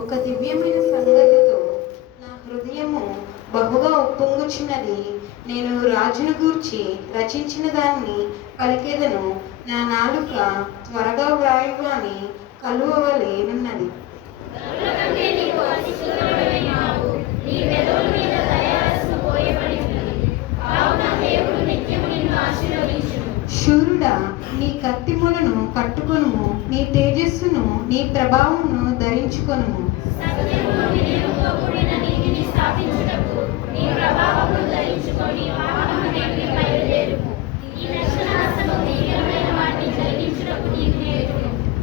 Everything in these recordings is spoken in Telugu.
ఒక దివ్యమైన సంగతితో నా హృదయము బహుగా ఉప్పొంగుచున్నది. నేను రాజును గూర్చి రచించిన దాన్ని పలికెదను. నా నాలుక త్వరగా వ్రాయువు అని కలువవలేనున్నది. శూరుడా, నీ కత్తిములను కట్టుకొనుము, నీ తేజస్సును నీ ప్రభావమును ధరించుకొనుము.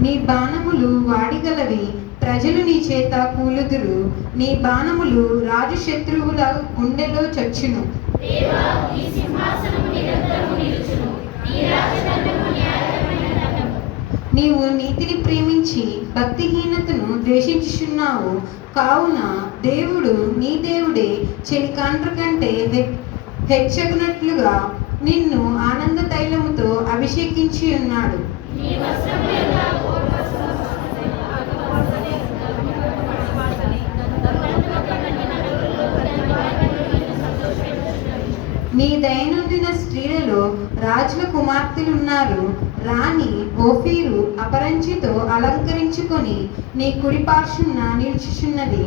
నీ బాణములు వాడిగలవి, ప్రజలు నీ చేత కూలుదురు. నీ బాణములు రాజు శత్రువుల గుండెలో చచ్చును. నీవు నీతిని ప్రేమించి భక్తిహీనతను ద్వేషించుచున్నావు. కావున దేవుడు నీ దేవుడే చెలికాండ్ర కంటే హెచ్చగినట్లుగా నిన్ను ఆనంద తైలముతో అభిషేకించి ఉన్నాడు. నీ దయనుండిన స్త్రీలలో రాజుల కుమార్తెలున్నారు. రాణి ఓఫీరు అపరంజితో అలంకరించుకొని నీ కుడి పార్శ్వమున నిలుచుచున్నది.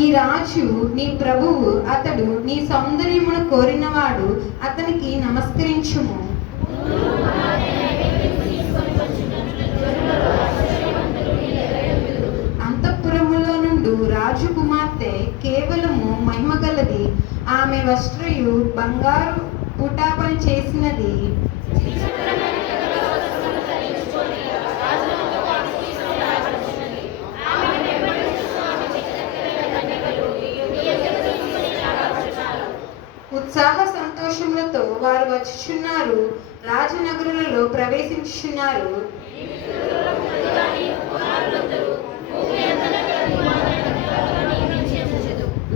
ఈ రాజు నీ ప్రభువు, అతడు నీ సౌందర్యమును కోరినవాడు. అతనికి నమస్కరించుము. అంతఃపురములో నుండు రాజు కుమార్తె కేవలము మహిమగలది. ఆమె వస్త్రయు బంగారు పుటాపని చేసినది. ఉత్సాహ సంతోషములతో వారు వచ్చుచున్నారు, రాజనగరులలో ప్రవేశించుచున్నారు.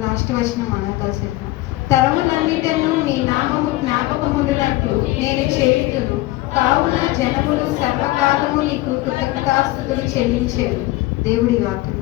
లాస్ట్ వచనం అనకాల్సిన తరములన్నిటను నీ నామము జ్ఞాపకముండునట్లు నేను చేయుదును. కావున జనములు సర్వకాలము నీకు కృతజ్ఞతాస్తుతులు చెల్లించెదరు. దేవుడి వాక్యం.